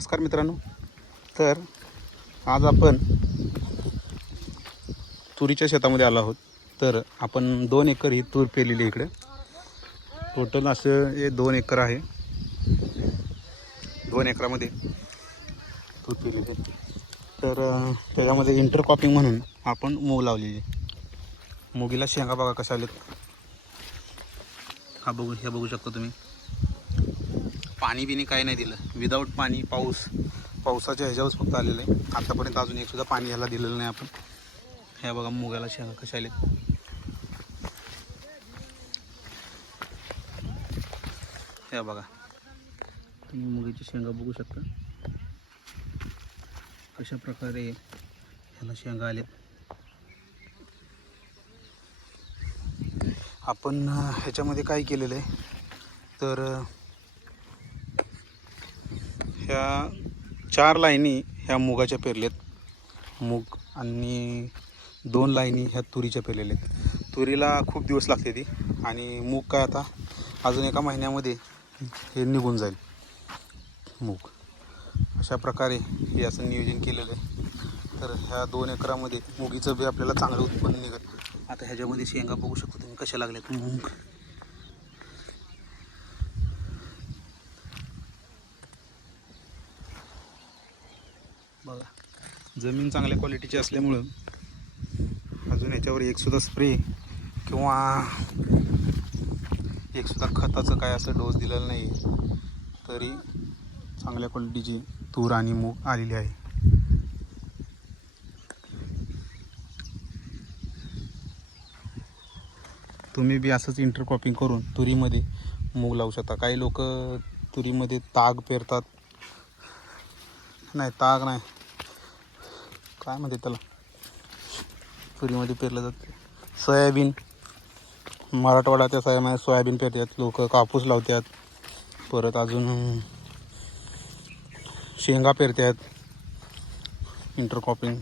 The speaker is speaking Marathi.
नमस्कार मित्रांनो. तर आज आपण तुरीच्या शेतामध्ये आलो आहोत. तर आपण दोन एकर ही तूर पेरलेली इकडे. टोटल असं हे दोन एकर आहे. दोन एकरामध्ये तूर पेरलेली आहे तर त्याच्यामध्ये इंटरक्रॉपिंग म्हणून आपण मूग लावलेली मुगीला शेंगा बघा कशा आलेत. हा बघू हे बघू शकता तुम्ही. पाणी बिणी काही नाही दिलं. विदाऊट पाणी पाऊस पावसाच्या ह्याच्यावरच फक्त आलेलं आहे. आतापर्यंत अजून एक सुद्धा पाणी ह्याला दिलेलं नाही आपण. ह्या बघा मुगाला शेंगा कशा आले ह्या बघा. तुम्ही मुगाची शेंगा बघू शकता. कशा प्रकारे ह्याला शेंगा आल्यात आपण ह्याच्यामध्ये काय केलेलं आहे? तर ह्या चार लाईनी ह्या मुगाच्या पेरलेत मूग आणि दोन लाईनी ह्या तुरीच्या पेरलेल्या आहेत. तुरीला खूप दिवस लागते ती आणि मूग काय आता अजून एका महिन्यामध्ये हे निघून जाईल. मूग. अशा प्रकारे हे असं नियोजन केलेलं आहे. तर ह्या दोन एकरामध्ये मुगीचं बी आपल्याला चांगलं उत्पन्न निघत आता ह्याच्यामध्ये शेंगा बघू शकतो तुम्ही कशा लागल्यात. मूग. बघा. जमीन चांगल्या क्वालिटीची असल्यामुळं अजून याच्यावर एकसुद्धा स्प्रे किंवा एकसुद्धा खताचं काय असं डोस दिलेलं नाही. तरी चांगल्या क्वालिटीची तूर आणि मूग आलेली आहे. तुम्ही बी असंच इंटरक्रॉपिंग करून तुरीमध्ये मूग लावू शकता. काही लोक तुरीमध्ये ताग पेरतात. नाही ताग नाही. काय म्हणते त्याला. तुरीमध्ये पेरलं जातं. सोयाबीन. मराठवाडा त्या सोयामध्ये सोयाबीन पेरतात. लोक कापूस लावतात. परत अजून शेंगा पेरतात. इंटरक्रॉपिंग